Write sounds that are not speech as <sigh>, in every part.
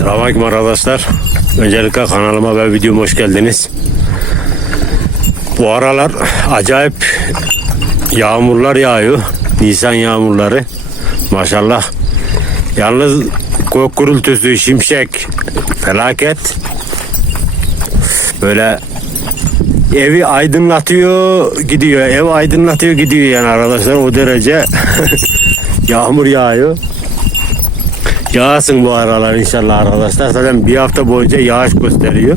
Selamünaleyküm arkadaşlar. Öncelikle kanalıma ve videoma hoş geldiniz. Bu aralar acayip yağmurlar yağıyor. Nisan yağmurları. Maşallah. Yalnız gök gürültüsü, şimşek, felaket. Böyle evi aydınlatıyor gidiyor. Ev aydınlatıyor gidiyor yani arkadaşlar o derece <laughs> yağmur yağıyor. Yağsın bu aralar inşallah arkadaşlar. Zaten bir hafta boyunca yağış gösteriyor.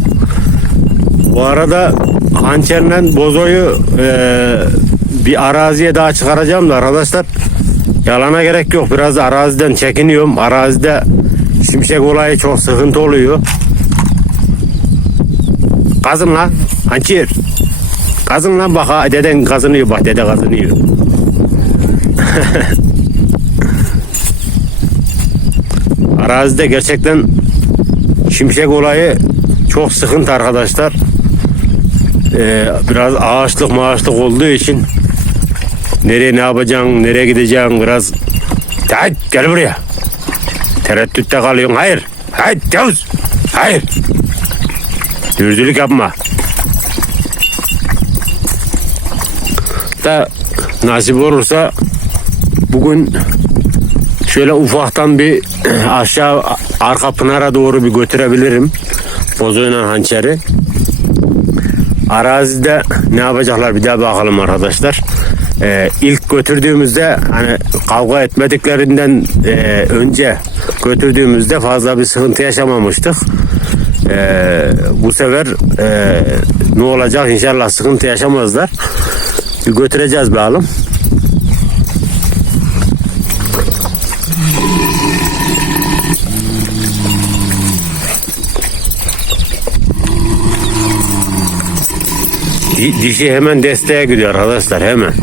Bu arada hançerle bozoyu e, bir araziye daha çıkaracağım da arkadaşlar. Yalana gerek yok. Biraz araziden çekiniyorum. Arazide şimşek olayı çok sıkıntı oluyor. Kazın lan. Hançer. Kazın lan bak ha. Deden kazınıyor bak. Dede kazınıyor. <laughs> Arazide gerçekten şimşek olayı çok sıkıntı arkadaşlar. Ee, biraz ağaçlık maaşlık olduğu için nereye ne yapacaksın, nereye gideceksin biraz Hayır, gel buraya. Tereddütte kalıyorsun. Hayır. Hayır, Yavuz. Hayır. Dürzülük yapma. Da nasip olursa bugün şöyle ufaktan bir <clears throat> aşağı arka pınara doğru bir götürebilirim. Bozoyla hançeri. Arazide ne yapacaklar bir daha bakalım arkadaşlar. Ee, ilk götürdüğümüzde hani kavga etmediklerinden e, önce götürdüğümüzde fazla bir sıkıntı yaşamamıştık. Ee, bu sefer e, ne olacak inşallah sıkıntı yaşamazlar. Bir götüreceğiz bakalım. Di- Dişi hemen desteğe gidiyor arkadaşlar hemen.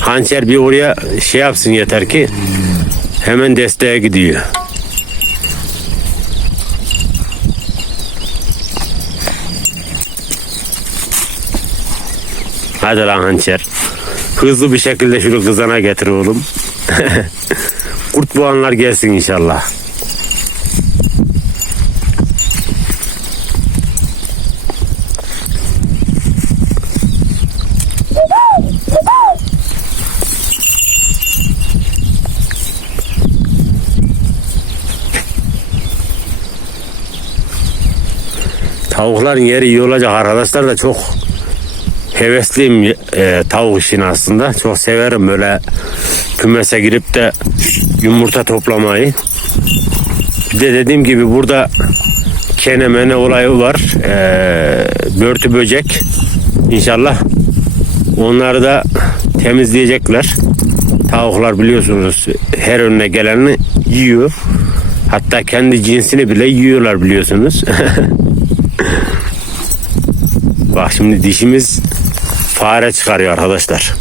Hançer bir oraya şey yapsın yeter ki hemen desteğe gidiyor. Hadi lan hançer. Hızlı bir şekilde şunu kızana getir oğlum. <laughs> Kurt boğanlar gelsin inşallah. Tavukların yeri iyi olacak arkadaşlar da çok hevesliyim e, tavuk işini aslında. Çok severim böyle kümese girip de yumurta toplamayı. Bir de dediğim gibi burada kenemene olayı var. E, börtü böcek. İnşallah onları da temizleyecekler. Tavuklar biliyorsunuz her önüne geleni yiyor. Hatta kendi cinsini bile yiyorlar biliyorsunuz. <laughs> Bak şimdi dişimiz fare çıkarıyor arkadaşlar.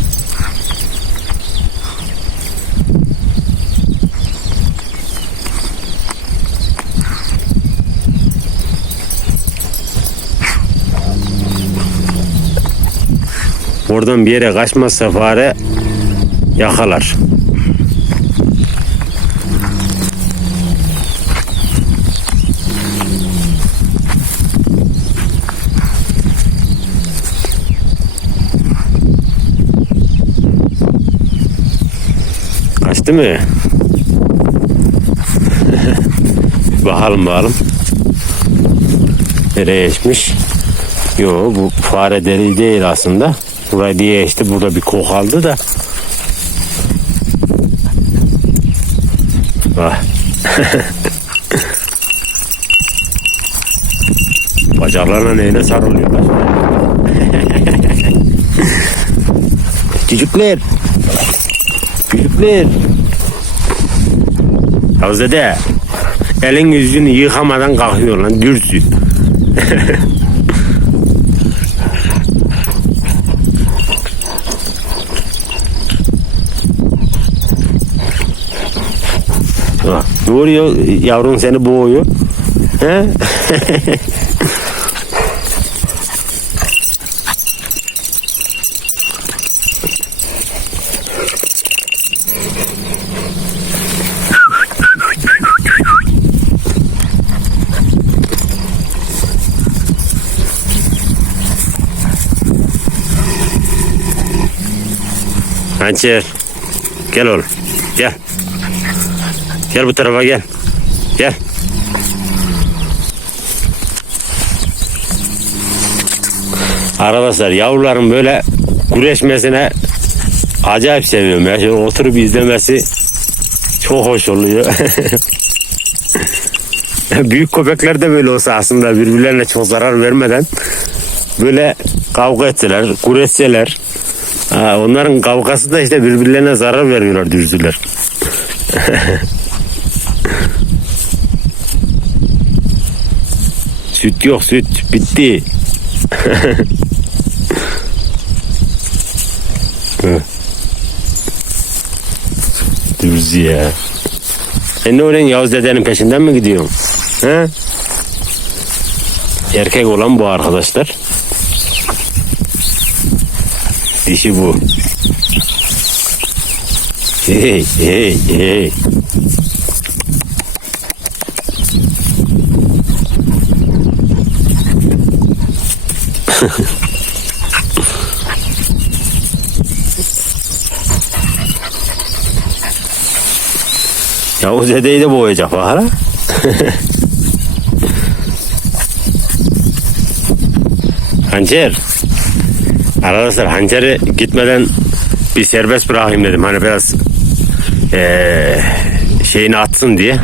Oradan bir yere kaçmazsa fare yakalar. Kaçtı mı? <laughs> bakalım bakalım. Nereye geçmiş? Yo bu fare deri değil aslında. Buraya diye işte burada bir kok aldı da. Bak. <laughs> Bacaklarına neyine sarılıyorlar. <laughs> Çocuklar. Çocuklar. Ya dede. Elin yüzünü yıkamadan kalkıyor lan dürsün. <laughs> Ne oluyor yavrun seni boğuyor. He? <laughs> Hançer. Gel oğlum. Gel. Gel bu tarafa gel. Gel. Arkadaşlar yavruların böyle güreşmesine acayip seviyorum ya. Şöyle oturup izlemesi çok hoş oluyor. <laughs> Büyük köpekler de böyle olsa aslında birbirlerine çok zarar vermeden böyle kavga etseler, güreşseler. Ha, onların kavgası da işte birbirlerine zarar veriyorlar dürzüler. <laughs> süt yok süt bitti. <laughs> Dürzü ya. Sen ne öğren Yavuz dedenin peşinden mi gidiyorsun? He? Erkek olan bu arkadaşlar. Dişi bu. Hey hey hey. Yavuz dedeyi de boğacak bak hala. Arkadaşlar hançeri gitmeden bir serbest bırakayım dedim. Hani biraz eee şeyini atsın diye.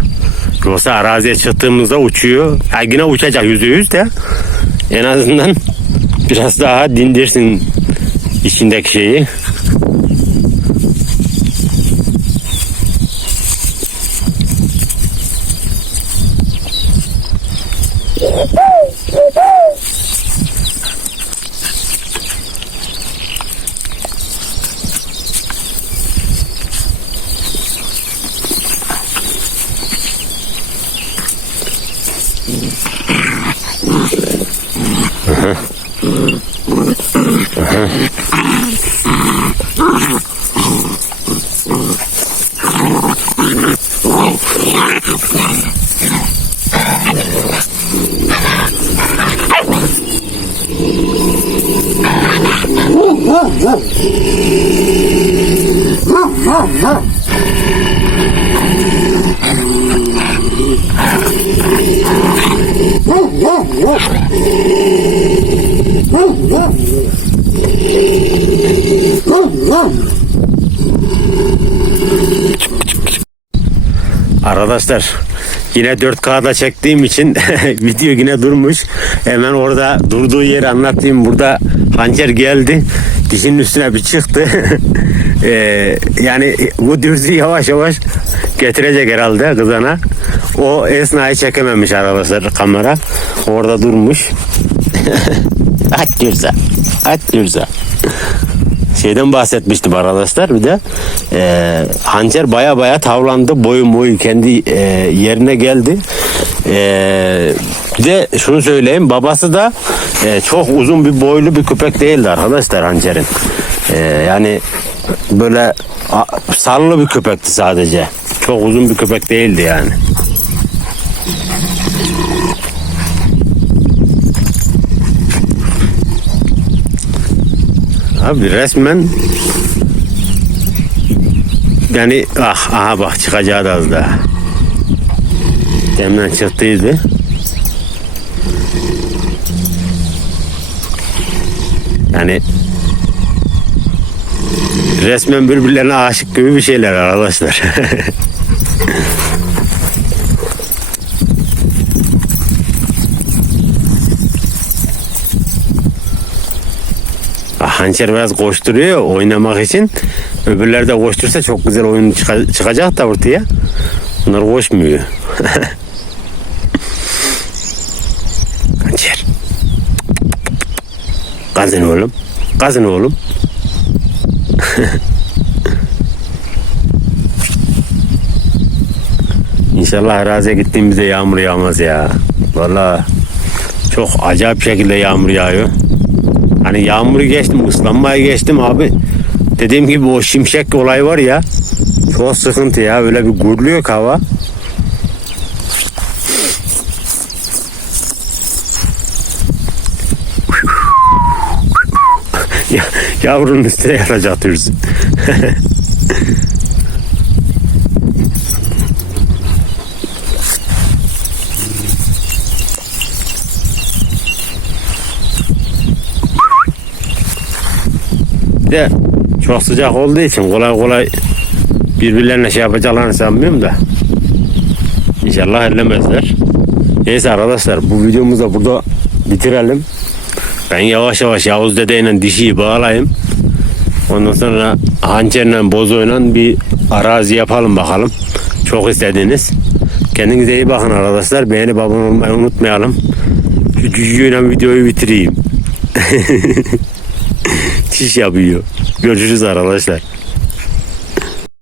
Yoksa araziye çıktığımızda uçuyor. Ha yine uçacak yüzde yüz de. En azından biraz daha dindirsin içindeki şeyi. Arkadaşlar yine 4K'da çektiğim için <laughs> video yine durmuş. Hemen orada durduğu yeri anlatayım. Burada hançer geldi. Dişinin üstüne bir çıktı. <laughs> Ee, yani bu dürzü yavaş yavaş getirecek herhalde kızana. O esnayı çekememiş arkadaşlar kamera. Orada durmuş. <laughs> At Gürza. At Gürza şeyden bahsetmiştim arkadaşlar. Bir de e, hançer baya baya tavlandı boyu boyu kendi e, yerine geldi. E, bir de şunu söyleyeyim babası da e, çok uzun bir boylu bir köpek değildi arkadaşlar hançerin. E, yani böyle a, sarılı bir köpekti sadece. Çok uzun bir köpek değildi yani Abi resmen yani ah aha bak çıkacağı da az daha. Demden çıktıydı. Yani resmen birbirlerine aşık gibi bir şeyler arkadaşlar. <laughs> Hançer biraz koşturuyor oynamak için. Öbürleri de koştursa çok güzel oyun çıka- çıkacak da ortaya. Bunlar koşmuyor. <laughs> Hançer. Kazın oğlum. Kazın oğlum. <laughs> İnşallah araziye gittiğimizde yağmur yağmaz ya. Vallahi çok acayip şekilde yağmur yağıyor. Hani yağmuru geçtim, ıslanmayı geçtim abi. Dediğim gibi o şimşek olay var ya. Çok sıkıntı ya. Öyle bir gurluyor hava. <laughs> ya, Yavrunun üstüne yatacak diyorsun. <laughs> de çok sıcak olduğu için kolay kolay birbirlerine şey yapacaklarını sanmıyorum da. İnşallah ellemezler. Neyse arkadaşlar bu videomuzu da burada bitirelim. Ben yavaş yavaş Yavuz dedeyle dişiyi bağlayayım. Ondan sonra hançerle bozoyla bir arazi yapalım bakalım. Çok istediğiniz. Kendinize iyi bakın arkadaşlar. Beğenip abone olmayı unutmayalım. Şu videoyu bitireyim. <laughs> Çiş yapıyor. Görüşürüz arkadaşlar.